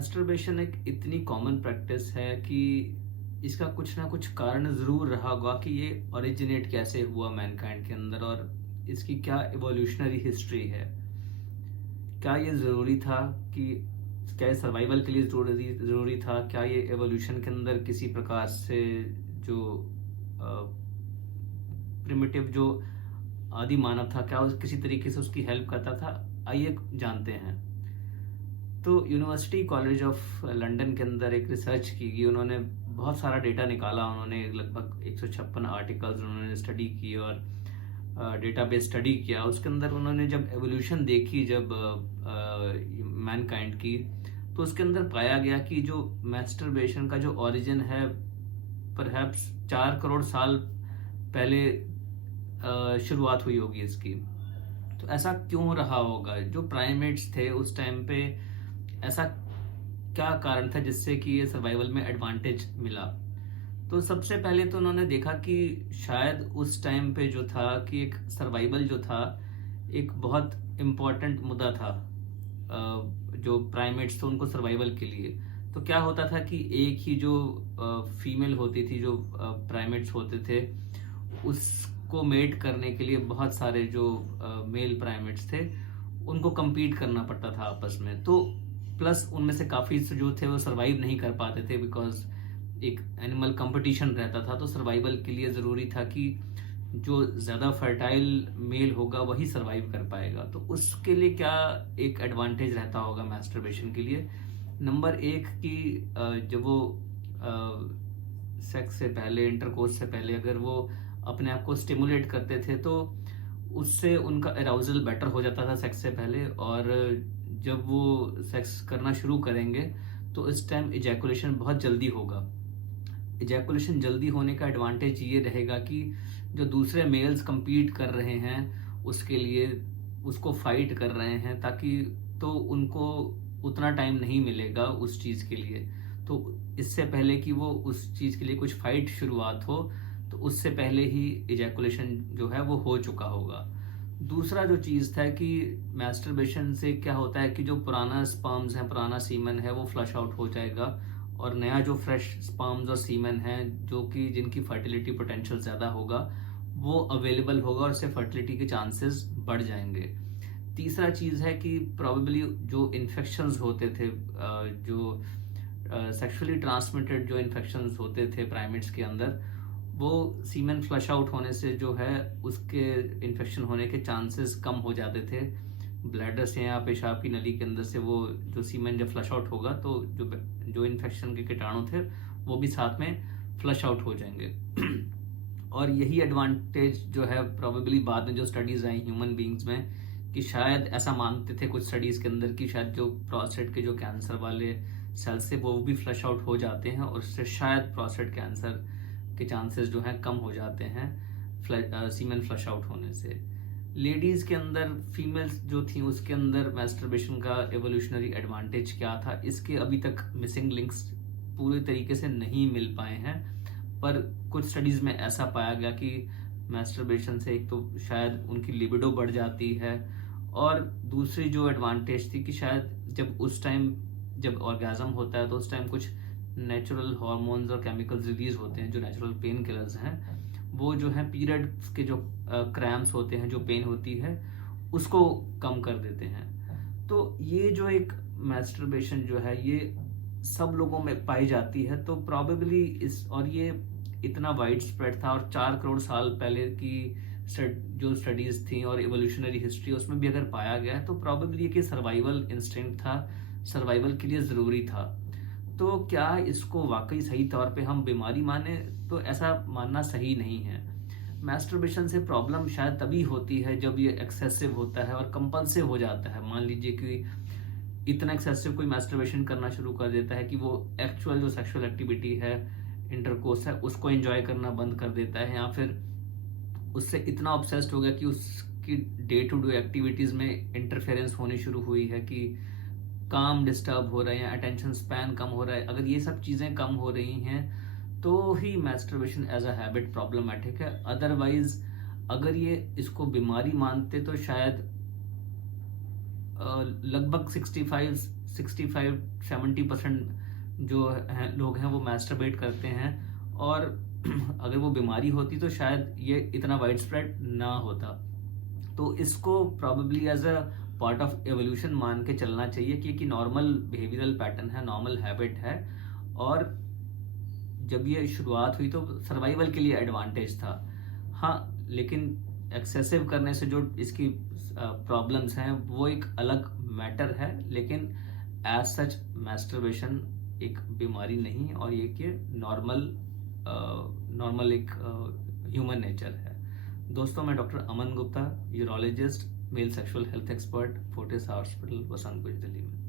Masturbation एक इतनी common practice है कि इसका कुछ ना कुछ कारण ज़रूर रहा होगा कि ये ओरिजिनेट कैसे हुआ मैनकाइंड के अंदर और इसकी क्या इवोल्यूशनरी हिस्ट्री है। क्या ये ज़रूरी था कि क्या ये सर्वाइवल के लिए ज़रूरी था? क्या ये एवोल्यूशन के अंदर किसी प्रकार से जो प्रिमिटिव जो आदि मानव था, क्या उस किसी तरीके से उसकी हेल्प करता था? आइए जानते हैं। तो यूनिवर्सिटी कॉलेज ऑफ लंदन के अंदर एक रिसर्च की गई। उन्होंने बहुत सारा डेटा निकाला। उन्होंने लगभग 156 आर्टिकल्स उन्होंने स्टडी किए और डेटाबेस स्टडी किया। उसके अंदर उन्होंने जब एवोल्यूशन देखी, जब मैनकाइंड की, तो उसके अंदर पाया गया कि जो मैस्टरबेशन का जो ओरिजिन है परहैप्स 4 करोड़ साल पहले शुरुआत हुई होगी इसकी। तो ऐसा क्यों रहा होगा? जो प्राइमेट्स थे उस टाइम पे, ऐसा क्या कारण था जिससे कि ये सर्वाइवल में एडवांटेज मिला? तो सबसे पहले तो उन्होंने देखा कि शायद उस टाइम पे जो था कि एक सर्वाइवल जो था एक बहुत इम्पोर्टेंट मुद्दा था। जो प्राइमेट्स थे उनको सर्वाइवल के लिए तो क्या होता था कि एक ही जो फीमेल होती थी, जो प्राइमेट्स होते थे, उसको मेट करने के लिए बहुत सारे जो मेल प्राइमेट्स थे उनको compete करना पड़ता था आपस में। तो प्लस उनमें से काफ़ी जो थे वो सर्वाइव नहीं कर पाते थे, बिकॉज एक एनिमल कंपटीशन रहता था। तो सर्वाइवल के लिए ज़रूरी था कि जो ज़्यादा फर्टाइल मेल होगा वही सर्वाइव कर पाएगा। तो उसके लिए क्या एक एडवांटेज रहता होगा मैस्टरबेशन के लिए? नंबर एक कि जब वो सेक्स से पहले, इंटरकोर्स से पहले अगर वो अपने आप को स्टिमुलेट करते थे तो उससे उनका अराउजल बेटर हो जाता था सेक्स से पहले। और जब वो सेक्स करना शुरू करेंगे तो इस टाइम इजैकुलेशन बहुत जल्दी होगा। इजैकुलेशन जल्दी होने का एडवांटेज ये रहेगा कि जो दूसरे मेल्स compete कर रहे हैं उसके लिए, उसको फाइट कर रहे हैं, ताकि तो उनको उतना टाइम नहीं मिलेगा उस चीज़ के लिए। तो इससे पहले कि वो उस चीज़ के लिए कुछ फाइट शुरुआत हो, तो उससे पहले ही इजैकुलेशन जो है वो हो चुका होगा। दूसरा जो चीज़ था कि मैस्टरबेशन से क्या होता है कि जो पुराना स्पर्म्स है, पुराना सीमन है, वो फ्लश आउट हो जाएगा और नया जो फ्रेश स्पर्म्स और सीमन है जो कि जिनकी फर्टिलिटी पोटेंशियल ज़्यादा होगा वो अवेलेबल होगा और उससे फर्टिलिटी के चांसेस बढ़ जाएंगे। तीसरा चीज़ है कि प्रॉबेबली जो इन्फेक्शंस होते थे, जो सेक्सुअली ट्रांसमिटेड जो इन्फेक्शंस होते थे प्राइमेट्स के अंदर, वो सीमेन फ्लश आउट होने से जो है उसके इन्फेक्शन होने के चांसेस कम हो जाते थे। ब्लैडर से या पेशाब की नली के अंदर से वो जो सीमेन जब फ्लश आउट होगा तो जो इन्फेक्शन के कीटाणु थे वो भी साथ में फ्लश आउट हो जाएंगे। और यही एडवांटेज जो है प्रॉबेबली बाद में जो स्टडीज आई ह्यूमन बींग्स में, कि शायद ऐसा मानते थे कुछ स्टडीज के अंदर कि शायद जो प्रोस्टेट के जो कैंसर वाले सेल्स से वो भी फ्लश आउट हो जाते हैं और उससे शायद प्रोस्टेट कैंसर के चांसेस जो हैं कम हो जाते हैं सीमेन फ्लश आउट होने से। लेडीज के अंदर, फीमेल्स जो थी उसके अंदर मैस्टरबेशन का एवोल्यूशनरी एडवांटेज क्या था, इसके अभी तक मिसिंग लिंक्स पूरे तरीके से नहीं मिल पाए हैं। पर कुछ स्टडीज में ऐसा पाया गया कि मैस्टरबेशन से एक तो शायद उनकी लिबिडो बढ़ जाती है, और दूसरी जो एडवांटेज थी कि शायद जब उस टाइम जब ऑर्गेजम होता है तो उस टाइम कुछ नेचुरल हार्मोन्स और केमिकल्स रिलीज होते हैं जो नेचुरल पेन किलर्स हैं, वो जो है पीरियड के जो क्रैम्प्स होते हैं, जो पेन होती है, उसको कम कर देते हैं। तो ये जो एक मैस्टरबेशन जो है ये सब लोगों में पाई जाती है। तो प्रॉबेबली और ये इतना वाइड स्प्रेड था और 4 करोड़ साल पहले की जो स्टडीज थी और इवोल्यूशनरी हिस्ट्री उसमें भी अगर पाया गया है तो प्रॉबेबली कि सर्वाइवल इंस्टिंक्ट था, सर्वाइवल के लिए ज़रूरी था। तो क्या इसको वाकई सही तौर पे हम बीमारी माने? तो ऐसा मानना सही नहीं है। मैस्टरबेशन से प्रॉब्लम शायद तभी होती है जब ये एक्सेसिव होता है और कंपल्सिव हो जाता है। मान लीजिए कि इतना एक्सेसिव कोई मैस्टरबेशन करना शुरू कर देता है कि वो एक्चुअल जो सेक्सुअल एक्टिविटी है, इंटरकोर्स है, उसको एंजॉय करना बंद कर देता है, या फिर उससे इतना ऑब्सेस्ड हो गया कि उसकी डे टू डे एक्टिविटीज़ में इंटरफेरेंस होनी शुरू हुई है कि काम डिस्टर्ब हो रहे हैं, अटेंशन स्पैन कम हो रहा है। अगर ये सब चीज़ें कम हो रही हैं तो ही masturbation as a habit problematic है। अदरवाइज अगर ये इसको बीमारी मानते तो शायद लगभग 65-70% जो हैं लोग हैं वो मैस्टरबेट करते हैं, और अगर वो बीमारी होती तो शायद ये इतना वाइड स्प्रेड ना होता। तो इसको probably as a part of evolution मान के चलना चाहिए कि एक नॉर्मल बिहेवियरल पैटर्न है, नॉर्मल हैबिट है, और जब ये शुरुआत हुई तो सर्वाइवल के लिए एडवांटेज था। हाँ, लेकिन एक्सेसिव करने से जो इसकी प्रॉब्लम्स हैं वो एक अलग मैटर है, लेकिन एज सच मैस्टरबेशन एक बीमारी नहीं, और ये कि नॉर्मल एक ह्यूमन नेचर है। दोस्तों, मैं doctor Aman Gupta, urologist, male sexual health expert, Fortis hospital, Vasantkunj, Delhi में।